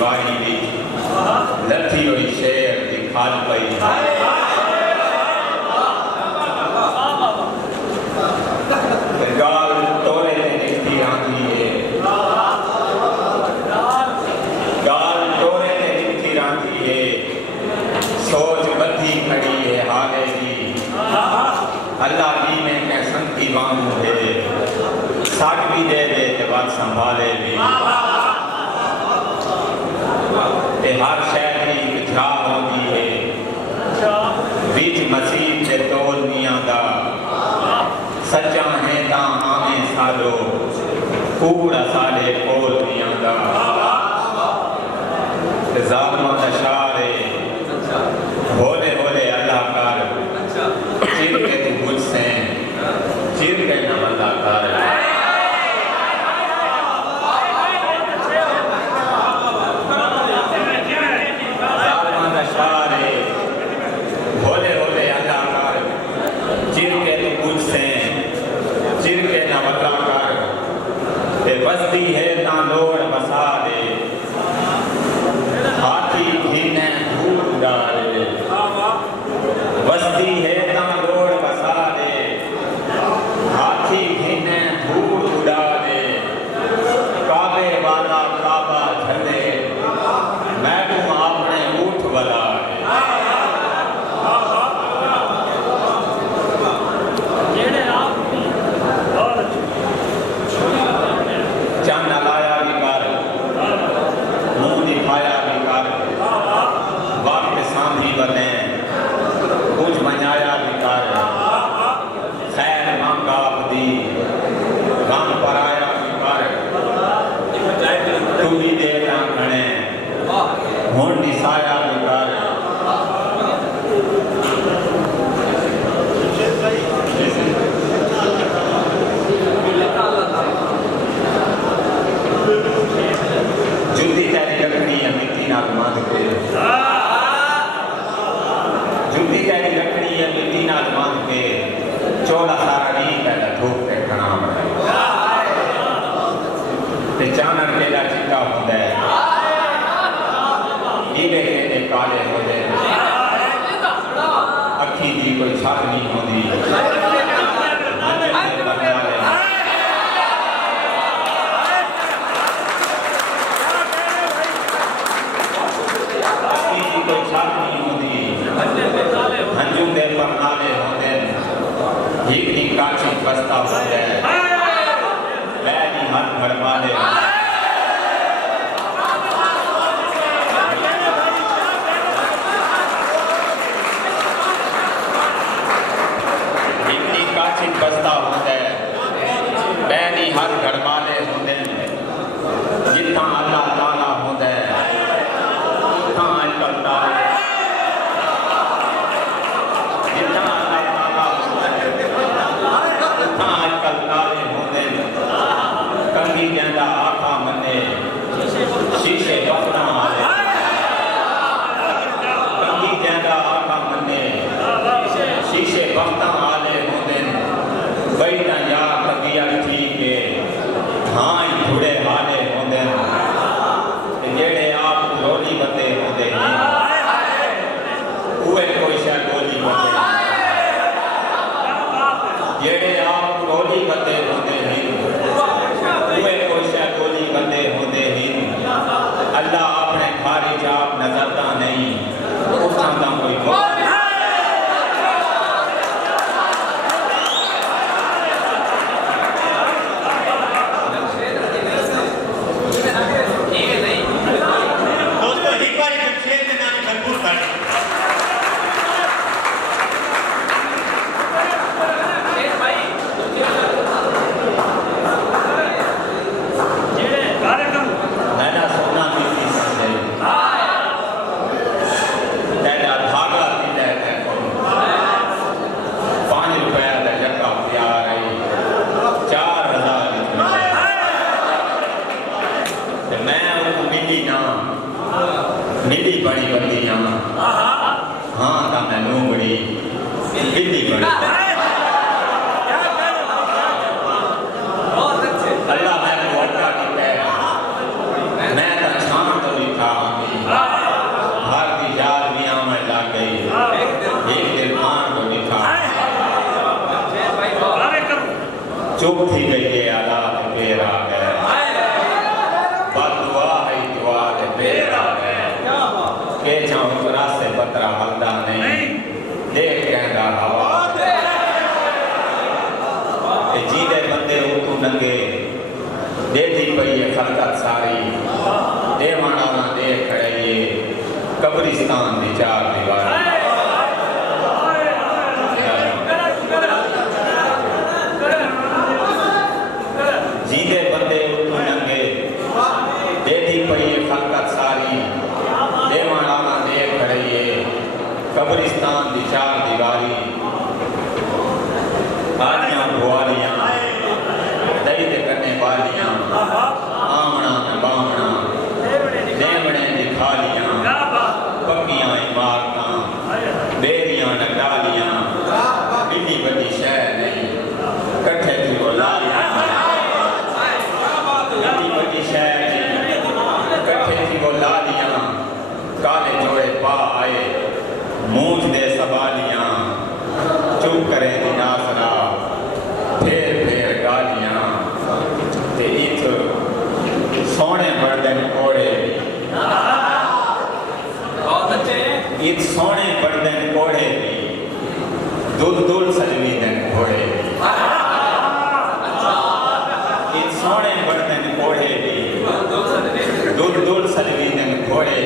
वाही दी लथी हुई शेर की खाल पई गाल तोरे ने निकली आंधी है गाल तोरे ने निकली आंधी है सोच बद्धी खड़ी है हाले की अल्लाह की में कैसन की वांगू है साठ भी दे दे ते बात संभाले भी ते हर शहर की इच्छा होती है बीच मसीह से तोल मियां दा सच्चा है ता आमे सालो कूड़ा साले पोल मियां दा ते जालिमा दा शारे होले होले अल्लाह कर चिर के तू मुझसे चिर के न अल्लाह कर बस्ती है ना लोड़ बसा दे हाथी घिने धूल डाले बस्ती है ना लोड़ बसा दे हाथी घिने धूल डाले काबे वाला काबा झले मैं तुम अपने ऊठ वाला चंद लाया भी कर मुंह दिखाया भी कर वक्त सामने बने कुछ बनाया भी कर खैर मांगा दी गम पराया भी कर तू भी दे खड़े हुण निसाया भी कर जुदी तेरी रखनी है मिट्टी नाल बांध के जुदी तेरी रखनी है मिट्टी नाल बांध के चौड़ा सारा नहीं पहला ठोक के खड़ा ते चानन तेरा चिट्टा होता है नीले के काले होते अखी की कोई छाप नहीं होती हंजू दे पर नाले होते ही काची बस्ता होते बैनी हाथ भरवाले ही काची बस्ता होते बैनी हाथ भरवाले होते जितना अल्लाह ताला होते उतना आजकल ताले आजकल काले होते कंगी जंदा आखा मने शीशे बख्ता आले कंगी जंदा आखा मने शीशे बख्ता आले होते वही ना या कबिया ठीक है हाँ थोड़े हाले होते जेड़े आप लोली बते होते उहे कोई शायद गोली बते जेड़े आप गोली बंदे होते हैं वे कोई गोली बंदे होते हैं अल्लाह अपने खारिज आप नजरता नहीं उसका कोई दोस्तों एक बार शेर के नाम भरपूर करें नीली बड़ी बंदी हाँ का मैं लूंगड़ी बिल्ली बड़ी अल्लाह मैं को अड्डा की मैं तो छान तो भी था चुप थी गई ये आलात पेर आ गए बद दुआ है दुआ के पेर आ गए के जाऊं रास्ते पतरा हलदा नहीं देख कहंदा हवा ते जीदे बंदे उतू नंगे देती पई है खलकत सारी देवाना ना देख खड़े ये कब्रिस्तान दी चार दीवार जीदे बंदे उतू नंगे देती पई है खलकत सारी देवाना ना देख खड़े ये कब्रिस्तान दी चार दीवारी आलियां बुआलियां दही दे करने वालियां आमना में बामना देवने दी खालियां पक्कियां इमारतां बेरियां नटालियां इन्नी बड़ी शहर नहीं कट्ठे थी वो लालियां इन्नी बड़ी शहर नहीं कट्ठे थी वो लालियां काले जोड़े पा आए मूंछ दे सवालियां चुप करें दी नासरा फेर फेर गालियां ते इत सोने बर्दन कोड़े इत सोने बर्दन कोड़े दुल दुल सजवी दिन घोड़े इत सोने बर्दन कोड़े दुल दुल सजवी दिन घोड़े